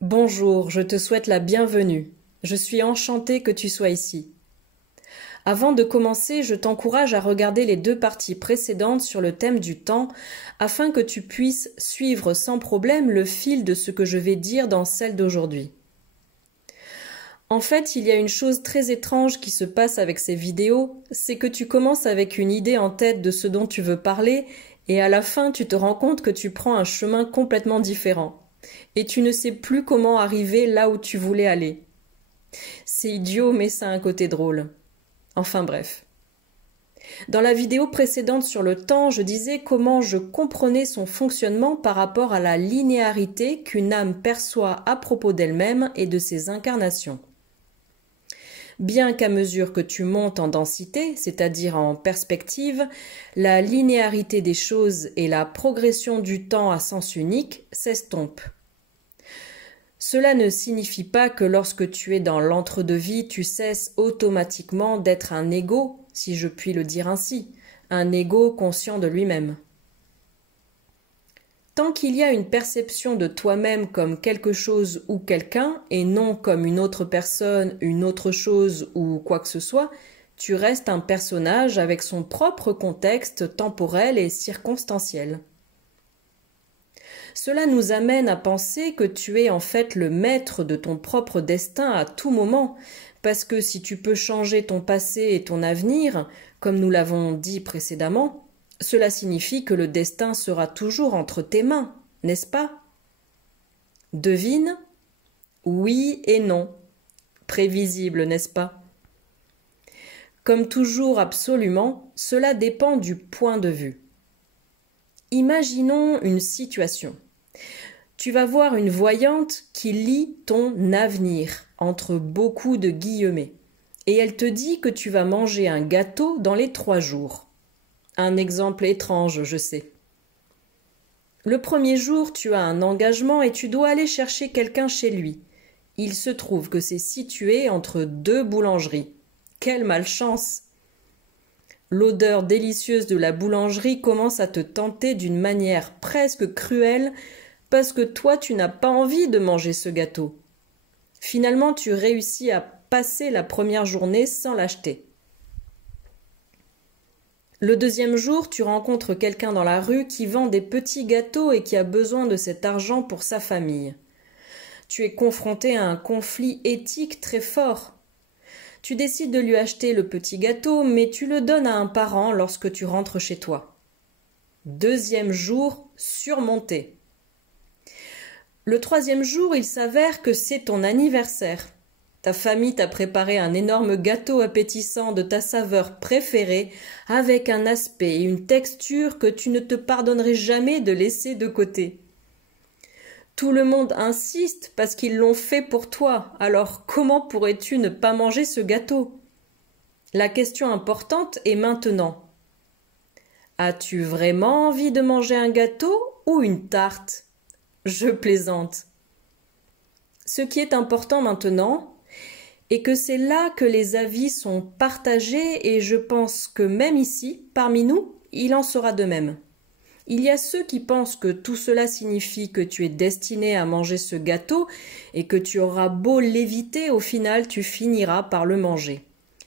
Bonjour, je te souhaite la bienvenue. Je suis enchantée que tu sois ici. Avant de commencer, je t'encourage à regarder les deux parties précédentes sur le thème du temps afin que tu puisses suivre sans problème le fil de ce que je vais dire dans celle d'aujourd'hui. En fait, il y a une chose très étrange qui se passe avec ces vidéos, c'est que tu commences avec une idée en tête de ce dont tu veux parler et à la fin tu te rends compte que tu prends un chemin complètement différent. Et tu ne sais plus comment arriver là où tu voulais aller. C'est idiot, mais ça a un côté drôle. Enfin bref. Dans la vidéo précédente sur le temps, je disais comment je comprenais son fonctionnement par rapport à la linéarité qu'une âme perçoit à propos d'elle-même et de ses incarnations. Bien qu'à mesure que tu montes en densité, c'est-à-dire en perspective, la linéarité des choses et la progression du temps à sens unique s'estompent. Cela ne signifie pas que lorsque tu es dans l'entre-deux-vie, tu cesses automatiquement d'être un ego, si je puis le dire ainsi, un ego conscient de lui-même. Tant qu'il y a une perception de toi-même comme quelque chose ou quelqu'un, et non comme une autre personne, une autre chose ou quoi que ce soit, tu restes un personnage avec son propre contexte temporel et circonstanciel. Cela nous amène à penser que tu es en fait le maître de ton propre destin à tout moment, parce que si tu peux changer ton passé et ton avenir, comme nous l'avons dit précédemment, cela signifie que le destin sera toujours entre tes mains, n'est-ce pas? Devine? Oui et non. Prévisible, n'est-ce pas? Comme toujours absolument, cela dépend du point de vue. Imaginons une situation. Tu vas voir une voyante qui lit ton avenir, entre beaucoup de guillemets, et elle te dit que tu vas manger un gâteau dans les 3 jours. Un exemple étrange, je sais. Le premier jour, tu as un engagement et tu dois aller chercher quelqu'un chez lui. Il se trouve que c'est situé entre 2 boulangeries. Quelle malchance! L'odeur délicieuse de la boulangerie commence à te tenter d'une manière presque cruelle parce que toi tu n'as pas envie de manger ce gâteau. Finalement, tu réussis à passer la première journée sans l'acheter. Le deuxième jour, tu rencontres quelqu'un dans la rue qui vend des petits gâteaux et qui a besoin de cet argent pour sa famille. Tu es confronté à un conflit éthique très fort. Tu décides de lui acheter le petit gâteau, mais tu le donnes à un parent lorsque tu rentres chez toi. Deuxième jour, surmonté. Le troisième jour, il s'avère que c'est ton anniversaire. Ta famille t'a préparé un énorme gâteau appétissant de ta saveur préférée, avec un aspect et une texture que tu ne te pardonnerais jamais de laisser de côté. Tout le monde insiste parce qu'ils l'ont fait pour toi, alors comment pourrais-tu ne pas manger ce gâteau? La question importante est maintenant. As-tu vraiment envie de manger un gâteau ou une tarte? Je plaisante. Ce qui est important maintenant, et que c'est là que les avis sont partagés et je pense que même ici, parmi nous, il en sera de même. Il y a ceux qui pensent que tout cela signifie que tu es destiné à manger ce gâteau et que tu auras beau l'éviter, au final tu finiras par le manger.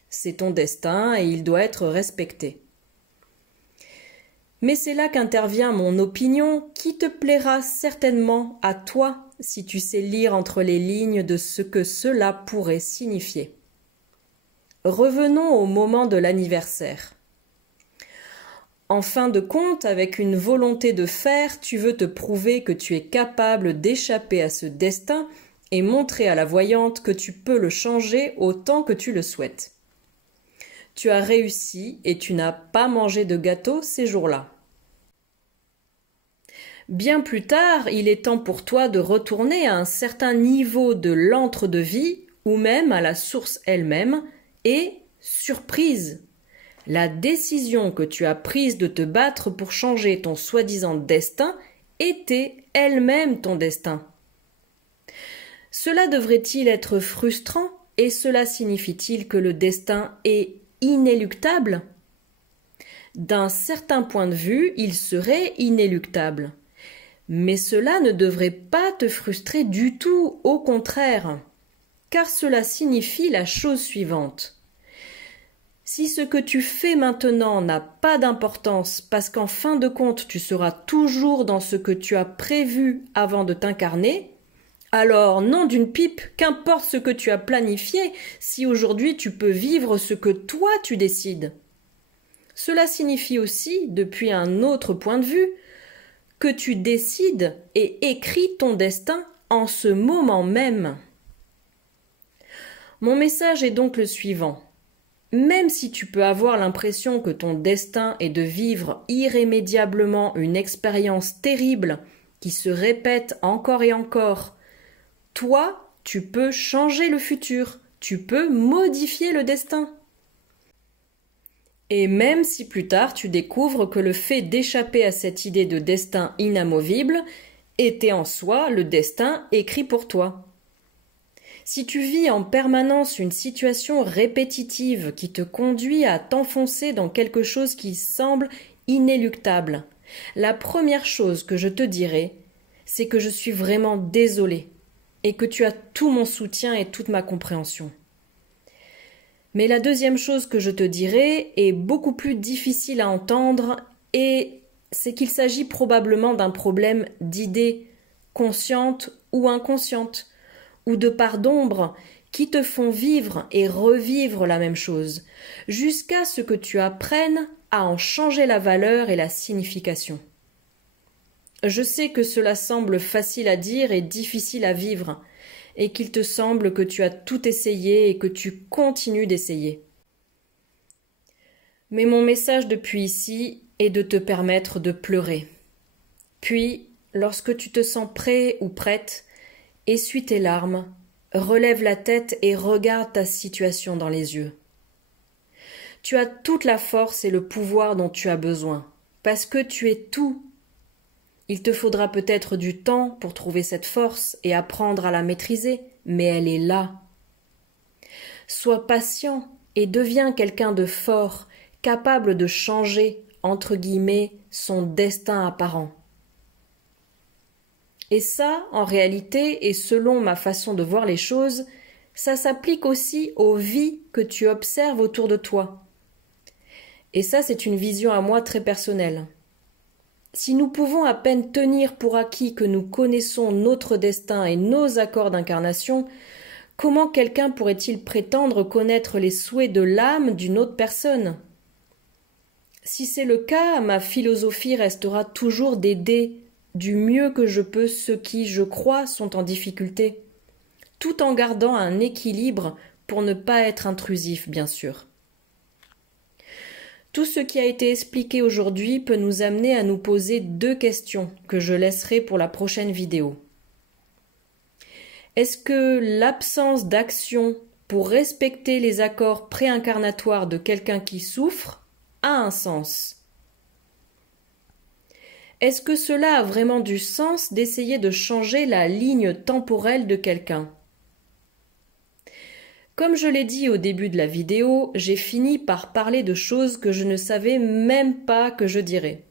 C'est ton destin et il doit être respecté. Mais c'est là qu'intervient mon opinion qui te plaira certainement à toi si tu sais lire entre les lignes de ce que cela pourrait signifier. Revenons au moment de l'anniversaire. En fin de compte, avec une volonté de faire, tu veux te prouver que tu es capable d'échapper à ce destin et montrer à la voyante que tu peux le changer autant que tu le souhaites. Tu as réussi et tu n'as pas mangé de gâteau ces jours-là. Bien plus tard, il est temps pour toi de retourner à un certain niveau de l'entre-deux-vie ou même à la source elle-même et, surprise, la décision que tu as prise de te battre pour changer ton soi-disant destin était elle-même ton destin. Cela devrait-il être frustrant et cela signifie-t-il que le destin est inéluctable? D'un certain point de vue, il serait inéluctable. Mais cela ne devrait pas te frustrer du tout, au contraire, car cela signifie la chose suivante. Si ce que tu fais maintenant n'a pas d'importance parce qu'en fin de compte tu seras toujours dans ce que tu as prévu avant de t'incarner, alors non d'une pipe, qu'importe ce que tu as planifié, si aujourd'hui tu peux vivre ce que toi tu décides. Cela signifie aussi, depuis un autre point de vue, que tu décides et écris ton destin en ce moment même. Mon message est donc le suivant. Même si tu peux avoir l'impression que ton destin est de vivre irrémédiablement une expérience terrible qui se répète encore et encore, toi, tu peux changer le futur, tu peux modifier le destin. Et même si plus tard tu découvres que le fait d'échapper à cette idée de destin inamovible était en soi le destin écrit pour toi. Si tu vis en permanence une situation répétitive qui te conduit à t'enfoncer dans quelque chose qui semble inéluctable, la première chose que je te dirai, c'est que je suis vraiment désolée et que tu as tout mon soutien et toute ma compréhension. Mais la deuxième chose que je te dirai est beaucoup plus difficile à entendre et c'est qu'il s'agit probablement d'un problème d'idées conscientes ou inconscientes, ou de parts d'ombre qui te font vivre et revivre la même chose, jusqu'à ce que tu apprennes à en changer la valeur et la signification. Je sais que cela semble facile à dire et difficile à vivre, et qu'il te semble que tu as tout essayé et que tu continues d'essayer. Mais mon message depuis ici est de te permettre de pleurer. Puis, lorsque tu te sens prêt ou prête, essuie tes larmes, relève la tête et regarde ta situation dans les yeux. Tu as toute la force et le pouvoir dont tu as besoin, parce que tu es tout. Il te faudra peut-être du temps pour trouver cette force et apprendre à la maîtriser, mais elle est là. Sois patient et deviens quelqu'un de fort, capable de changer, entre guillemets, son destin apparent. Et ça, en réalité, et selon ma façon de voir les choses, ça s'applique aussi aux vies que tu observes autour de toi. Et ça, c'est une vision à moi très personnelle. Si nous pouvons à peine tenir pour acquis que nous connaissons notre destin et nos accords d'incarnation, comment quelqu'un pourrait-il prétendre connaître les souhaits de l'âme d'une autre personne ? Si c'est le cas, ma philosophie restera toujours d'aider du mieux que je peux ceux qui, je crois, sont en difficulté, tout en gardant un équilibre pour ne pas être intrusif, bien sûr. Tout ce qui a été expliqué aujourd'hui peut nous amener à nous poser 2 questions que je laisserai pour la prochaine vidéo. Est-ce que l'absence d'action pour respecter les accords préincarnatoires de quelqu'un qui souffre a un sens ? Est-ce que cela a vraiment du sens d'essayer de changer la ligne temporelle de quelqu'un ? Comme je l'ai dit au début de la vidéo, j'ai fini par parler de choses que je ne savais même pas que je dirais.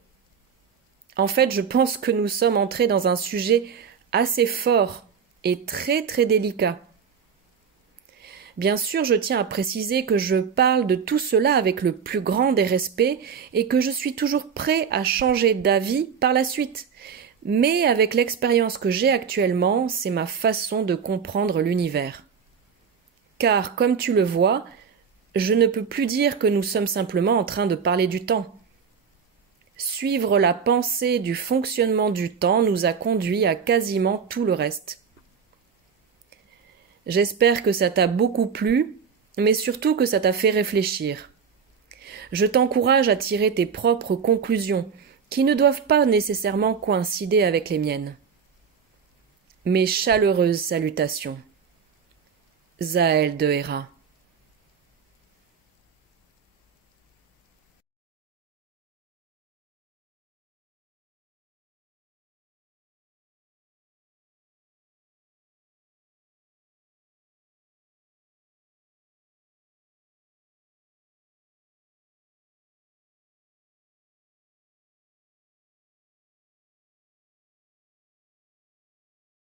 En fait, je pense que nous sommes entrés dans un sujet assez fort et très très délicat. Bien sûr, je tiens à préciser que je parle de tout cela avec le plus grand des respects et que je suis toujours prêt à changer d'avis par la suite. Mais avec l'expérience que j'ai actuellement, c'est ma façon de comprendre l'univers. Car, comme tu le vois, je ne peux plus dire que nous sommes simplement en train de parler du temps. Suivre la pensée du fonctionnement du temps nous a conduit à quasiment tout le reste. J'espère que ça t'a beaucoup plu, mais surtout que ça t'a fait réfléchir. Je t'encourage à tirer tes propres conclusions, qui ne doivent pas nécessairement coïncider avec les miennes. Mes chaleureuses salutations. Zaël de Héra.